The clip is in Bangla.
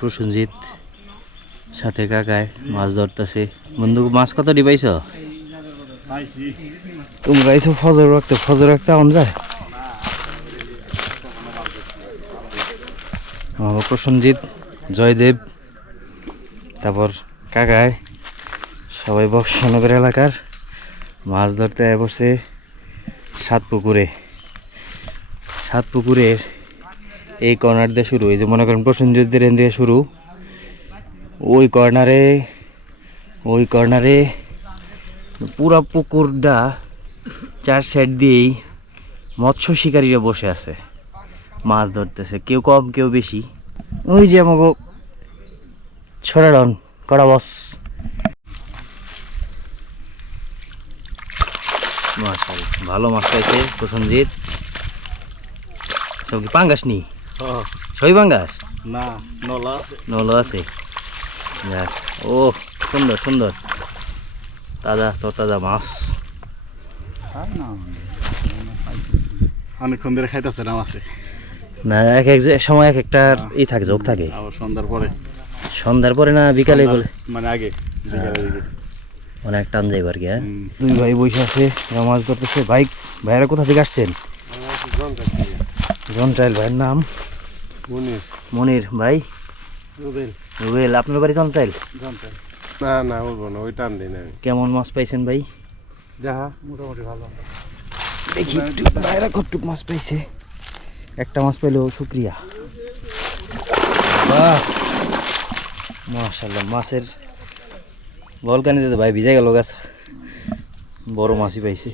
প্রসেনজিৎ সাথে কাকায় মাছ ধরতেছে। বন্ধু মাছ কত ডিবাইছ? তোমরা আইছো ফজর রাখতে আন যায়। প্রসেনজিৎ, জয়দেব, তারপর কাকায় সবাই বর্ষনগর এলাকার মাছ ধরতে বসে সাত পুকুরের এই কর্নার দিয়ে শুরু। এই যে মনে করেন প্রসেনজিৎদের এখান দিয়ে শুরু, ওই কর্নারে পুরা পুকুরটা চার সাইড দিয়েই মৎস্য শিকারীরা বসে আছে, মাছ ধরতেছে, কেউ কম কেউ বেশি। ওই যে আমাকে ছড়াডন কড়া বস। মাশাআল্লাহ ভালো মাছ পাইছে প্রসেনজিৎ। সব কি পাঙ্গাস নি? ছয় পাঙ্গাস না, নল আছে। যাক, ও সুন্দর তাজা মাছ। অনেকক্ষণ ধরে খাইতেছে না মাছে। না, এক সময় এক একটা ই থাকে, যোগ থাকে। সন্ধ্যার পরে না বিকালে বলে, মানে আগে অনেক টান যাইব আর কি। হ্যাঁ, দুই ভাই বসে আছে, মাছ ধরতেছে। ভাইরা কোথা থেকে আসছেন? জনটাইল। ভাইয়ের নাম মনির। ভাই রুবেল। আপনার বাড়ি জনটাইল? না বলবো না, ওই টান দিই না। কেমন মাছ পাইছেন ভাই? যাহা মোটামুটি ভালো। দেখি একটু ভাইরা কতটুক মাছ পাইছে। একটা মাছ পাইলেও শুক্রিয়া। বাহ, মাশাআল্লাহ। মাছের বলকানি দিতে ভাই ভিজে গেল গাছ, বড় মাছই পাইছে।